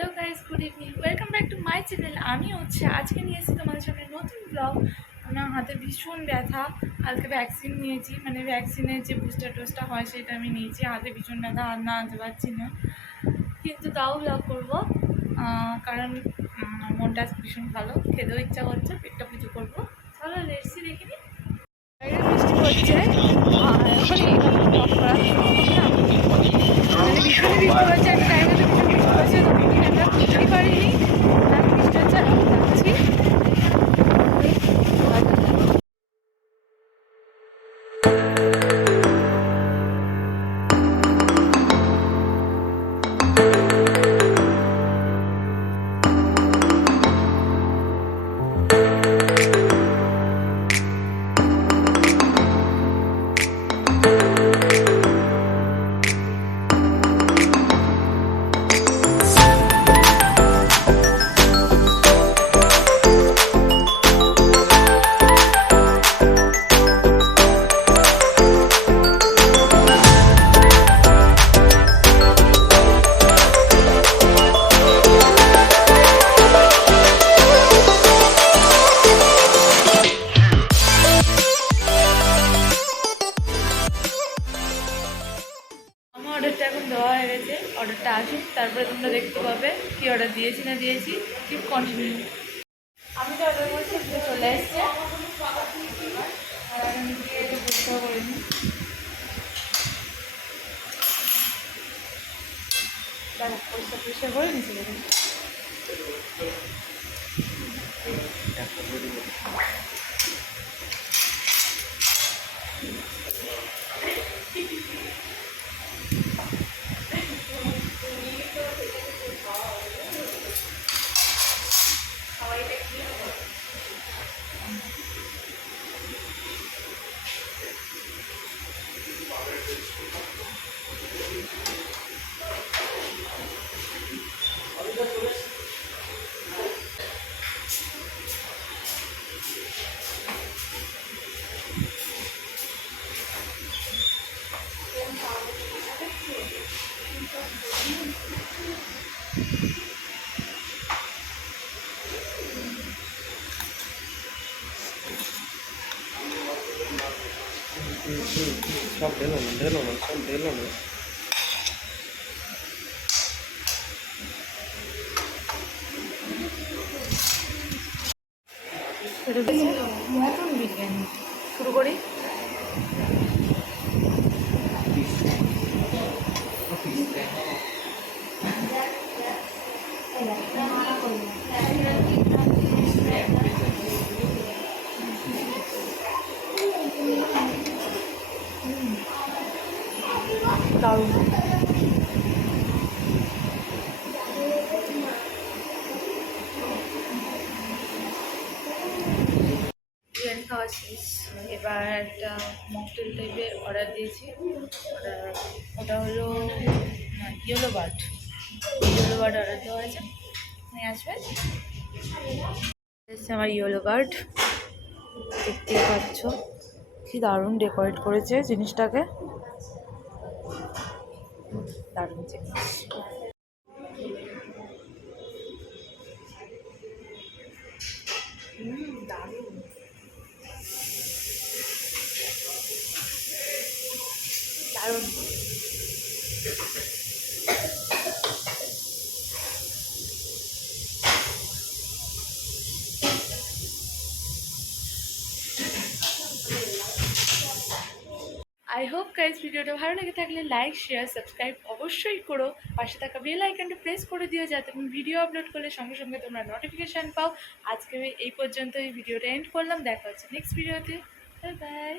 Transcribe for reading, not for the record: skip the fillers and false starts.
Hello guys, good evening, welcome back to my channel. আমি আজকে নিয়ে এসেছি তোমাদের সামনে নতুন ব্লগ। আমার হাতে ভীষণ ব্যথা, কালকে ভ্যাকসিন নিয়েছি, মানে ভ্যাকসিনের যে বুস্টার ডোজটা হয় সেটা আমি নিয়েছি। হাতে ভীষণ ব্যথা, আর না আনতে পারছি না, কিন্তু তাও ব্লগ করবো কারণ মনটা ভীষণ ভালো, খেতেও ইচ্ছা করছে, পেটটা পুজো করবো। চলো লেটসি দেখে নিই। বৃষ্টি হচ্ছে আর এখন এইভাবে ব্লগ করা সম্ভব না, মানে ভীষণই বৃষ্টি হচ্ছে। একটা টাইমে তো ভীষণ বৃষ্টি হচ্ছে, তখন ক্যামেরা করতেই পারিনি। এখন বৃষ্টি হচ্ছে, এখন যাচ্ছি। অর্ডারটা এখন দেওয়া হয়ে গেছে, অর্ডারটা আসুক, তারপরে তোমরা দেখতে পাবে কি অর্ডার দিয়েছি না দিয়েছি। ঠিক কন্টিনিউ। আমি তো অর্ডার করছি, চলে এসছে, আর আমি এটা পরিষ্কার করে নিই। পরিষ্কার করে নিচ্ছি। সব ঢেলো না সব ঢেলো না। মটন বিরিয়ানি শুরু করি। দারুণ। বিরিয়ানি খাওয়া শেষ, এবার একটা মকটেল টাইপের অর্ডার দিয়েছি। ওটা হলো ইয়েলো বার্ড অর্ডার দেওয়া হয়েছে, নিয়ে আসবেন। আমার ইয়েলো বার্ড, দেখতেই পাচ্ছ কি দারুণ ডেকোরেট করেছে জিনিসটাকে, দারুণ জিনিস। দারুণ দারুণ। আই হোপ গাইজ ভিডিওটা ভালো লেগে থাকলে লাইক শেয়ার সাবস্ক্রাইব অবশ্যই করো, পাশে থাকা বেল আইকনটা প্রেস করে দিও যাতে আমি ভিডিও আপলোড করলে সঙ্গে সঙ্গে তোমরা নোটিফিকেশান পাও। আজকে এই পর্যন্ত এই ভিডিওটা এন্ড করলাম, দেখা হচ্ছে নেক্সট ভিডিওতে। Bye bye.